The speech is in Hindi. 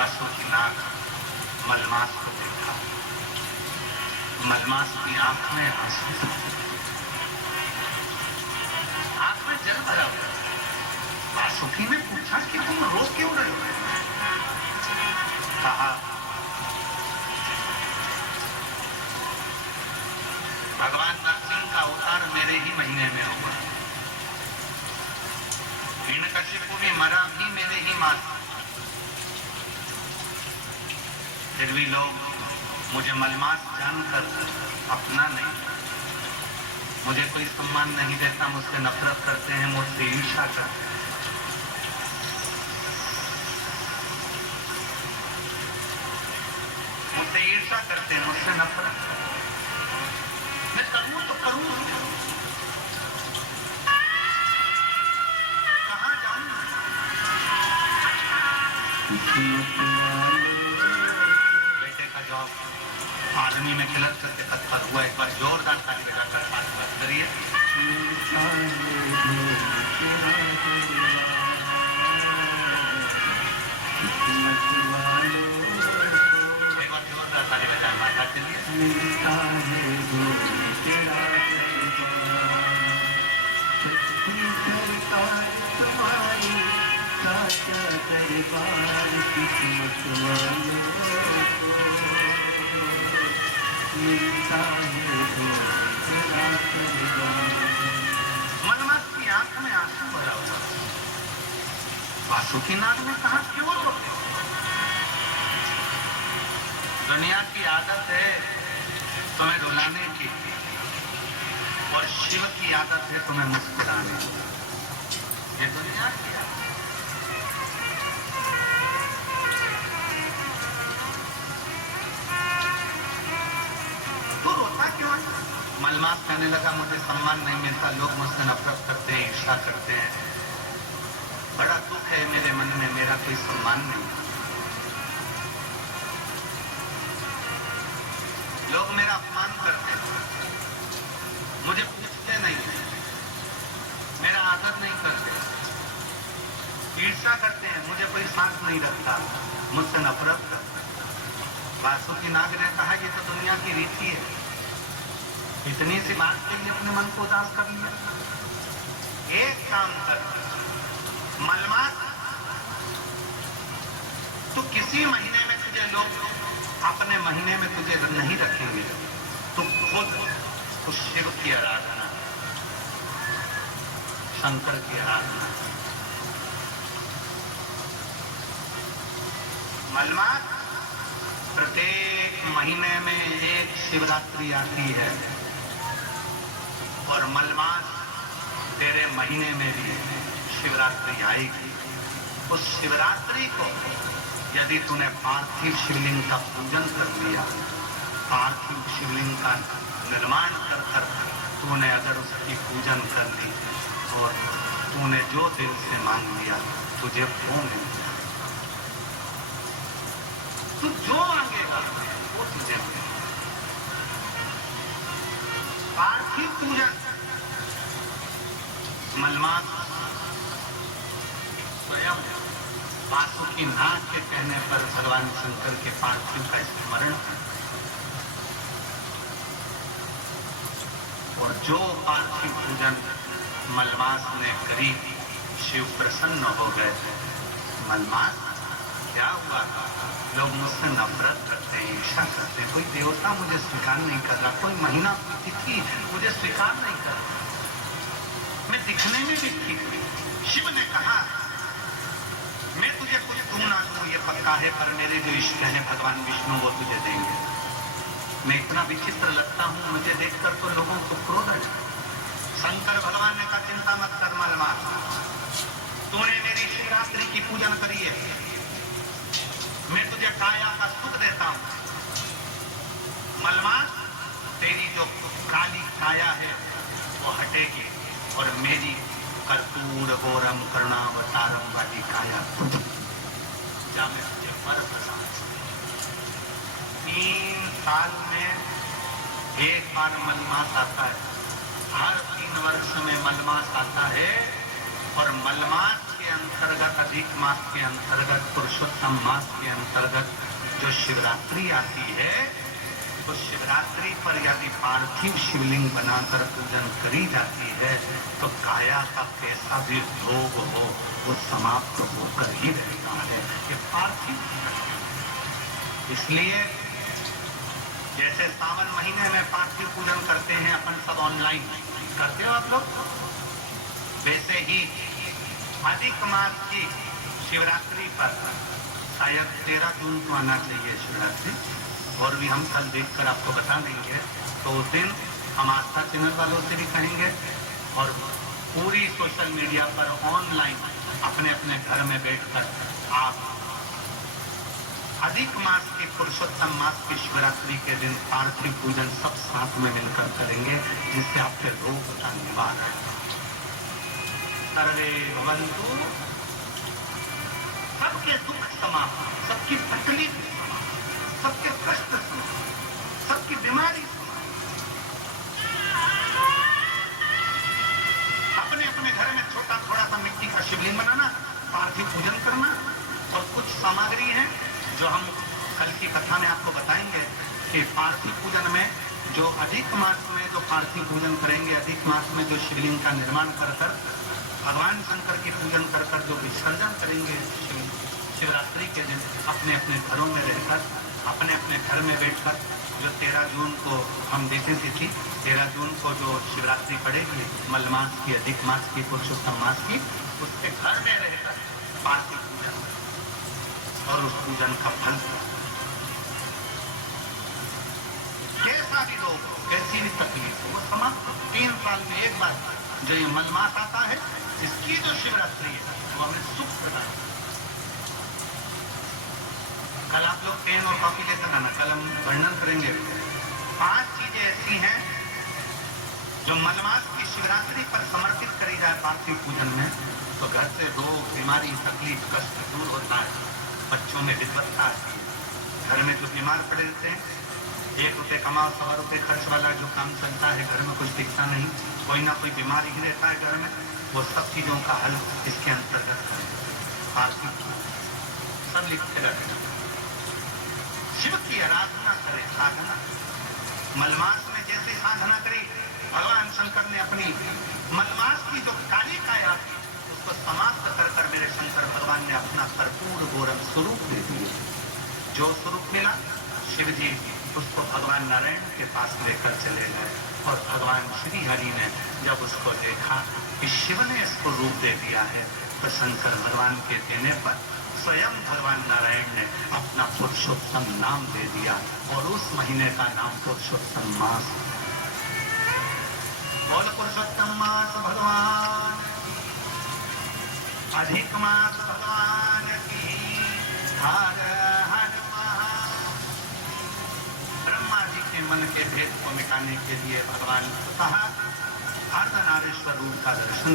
बासु की नाक मलमास को देखा। मलमास की आंख में आंसू, आंख में जल भरा हुआ। बासुकी ने पूछा कि तुम रो क्यों रहे हो? कहा, भगवान नरसिंह का अवतार मेरे ही महीने में हुआ। हिरण्यकशिपु भी मरा भी मेरे ही मास। फिर भी लोग मुझे मलमास जानकर अपना नहीं, मुझे कोई सम्मान नहीं देता, मुझसे नफरत करते हैं, मुझसे ईर्ष्या करते हैं। मुझसे ईर्ष्या करते हैं, मुझसे नफरत। मैं करूं तो करूं, कहां जाऊं? बेटे का जॉब आर्मी में क्लर्क करके तत्पर हुआ। एक बार जोरदार ताली बजाकर बात करिए। एक बार जोरदार ताली बजाए माता के लिए। मलमास की आंख में आंसू भरा हुआ। बासुकी नाग ने कहा, क्यों रोते? दुनिया की आदत है तुम्हें रुलाने की, और शिव की आदत है तुम्हें मुस्कुराने की। ये दुनिया की आदत। मलमास कहने लगा, मुझे सम्मान नहीं मिलता, लोग मुझसे नफरत करते हैं, ईर्ष्या करते हैं। बड़ा दुख है मेरे मन में, मेरा कोई सम्मान नहीं। लोग मेरा अपमान करते हैं, मुझे पूछते नहीं, मेरा आदर नहीं करते, ईर्ष्या करते हैं, मुझे कोई साथ नहीं रखता, मुझसे नफरत करते। बासुकी नाग ने कहा, ये तो दुनिया की रीति है। इतनी सी बात के लिए अपने मन को उदास कर लिया। एक काम कर, मलमास, तो किसी महीने में तुझे लोग अपने महीने में तुझे नहीं रखेंगे, तो खुद उस शिव की आराधना, शंकर की आराधना। मलमास, प्रत्येक महीने में एक शिवरात्रि आती है, और मलमास तेरे महीने में भी शिवरात्रि आएगी। उस शिवरात्रि को यदि तूने पार्थिव शिवलिंग का पूजन कर लिया, पार्थिव शिवलिंग का निर्माण कर तूने अगर उसकी पूजन कर ली, और तूने जो दिल से मांग लिया, तुझे वो मिलेगा। तू जो मांगेगा वो तुझे मिलेगा। पार्थिव पूजन। मलमास स्वयं बासुकी नाग के कहने पर भगवान शंकर के पार्थिव का स्मरण, और जो पार्थिव पूजन मलमास ने करी, शिव प्रसन्न हो गए। मलमास, क्या हुआ? लोग मुझसे नफरत करते हैं, ईर्ष्या करते हैं, कोई देवता मुझे स्वीकार नहीं कर रहा, कोई महीना तिथि मुझे स्वीकार नहीं कर रहा, मैं दिखने में भी ठीक हूं। शिव ने कहा, मैं तुझे कुछ दूं ना दूं ये पक्का है, पर मेरे जो इष्ट हैं भगवान विष्णु वो तुझे देंगे। मैं इतना विचित्र लगता हूं, मुझे देखकर तो लोगों को क्रोध है। शंकर भगवान ने कहा, चिंता मत कर मलमास, तूने मेरी शिवरात्रि की पूजन करी है, मैं तुझे काया का सुख देता हूं। मलमास, तेरी जो काली काया है वो हटेगी, और मेरी कर्पूर गौरम करुणावतारम वाली काया जा मैं तुझे वर प्रदान। 3 साल में एक बार मलमास आता है, हर 3 वर्ष में मलमास आता है, और मलमास के अंतर्गत, अधिक मास के अंतर्गत, पुरुषोत्तम मास के अंतर्गत जो शिवरात्रि आती है, तो शिवरात्रि पर यदि पार्थिव शिवलिंग बनाकर पूजन करी जाती है तो काया का कैसा भी रोग हो वो समाप्त होकर ही रहता है। ये पार्थिव, इसलिए जैसे सावन महीने में पार्थिव पूजन करते हैं अपन सब, ऑनलाइन करते हो आप लोग, वैसे ही अधिक मास की शिवरात्रि पर शायद 13 जून को आना चाहिए शिवरात्रि, और भी हम कल देखकर आपको बता देंगे। तो उस दिन हम आस्था चैनल वालों से भी कहेंगे और पूरी सोशल मीडिया पर ऑनलाइन अपने अपने घर में बैठकर आप अधिक मास के पुरुषोत्तम मास की शिवरात्रि के दिन पार्थिव पूजन सब साथ में मिलकर करेंगे, जिससे आपके रोग का निवारण है। सर्वे भवन्तु, सबके दुख समाप्त, सबकी तकलीफ, सबके कष्ट, सबकी बीमारी, अपने अपने घर में छोटा थोड़ा सा मिट्टी का शिवलिंग बनाना, पार्थिव पूजन करना। और कुछ सामग्री है जो हम कल की कथा में आपको बताएंगे कि पार्थिव पूजन में जो अधिक मास में जो पार्थिव पूजन करेंगे, अधिक मास में जो शिवलिंग का निर्माण कर कर भगवान शंकर की पूजन कर कर जो विसर्जन करेंगे शिवरात्रि के दिन अपने अपने घरों में रहकर, अपने अपने घर में बैठकर, जो 13 जून को हम देते थी, 13 जून को जो शिवरात्रि पड़ेगी, मलमास की, अधिक मास की, पुरुषोत्तम मास की, उसके घर में रहकर पार्थिव पूजन और उस पूजन का फल, कैसा भी रोग, कैसी भी तकलीफ हो, वो समाप्त 3 साल में एक बार जो ये मलमास आता है, इसकी जो शिवरात्रि है वो हमें सुख प्रदान। कल आप लोग पेन और कॉपी लेकर आना, कल हम वर्णन करेंगे 5 चीजें ऐसी हैं जो मलमास की शिवरात्रि पर समर्पित करी जाए पार्थिव पूजन में, तो घर से रोग, बीमारी, तकलीफ, कष्ट दूर होता है, बच्चों में विद्वत्ता आती है। घर में जो बीमार पड़े रहते हैं, 1 रुपये कमाओ 100 रुपये खर्च वाला जो काम चलता है, घर में कुछ दिखता नहीं, कोई ना कोई बीमारी ही रहता है घर में, वो सब चीजों का हल इसके अंतर्गत है। पार्थिव सब लिखते रखें, शिव की आराधना करें, साधना। मलमास में जैसे साधना करें, भगवान शंकर ने अपनी मलमास की जो काली काया थी उसको समाप्त कर कर मेरे शंकर भगवान ने अपना कर्पूर गोरख स्वरूप दे दिए। जो स्वरूप मिला शिव जी उसको भगवान नारायण के पास लेकर चले गए, और भगवान श्री हरि ने जब उसको देखा कि शिव ने इसको रूप दे दिया है, तो शंकर भगवान के देने पर स्वयं भगवान नारायण ने अपना पुरुषोत्तम नाम दे दिया, और उस महीने का नाम पुरुषोत्तम मास। बोल पुरुषोत्तम मास भगवान, अधिक मास भगवान की, हर हर ब्रह्मा जी के मन के भेद को मिटाने के लिए भगवान स्वतः अर्धनारीश्वर रूप का दर्शन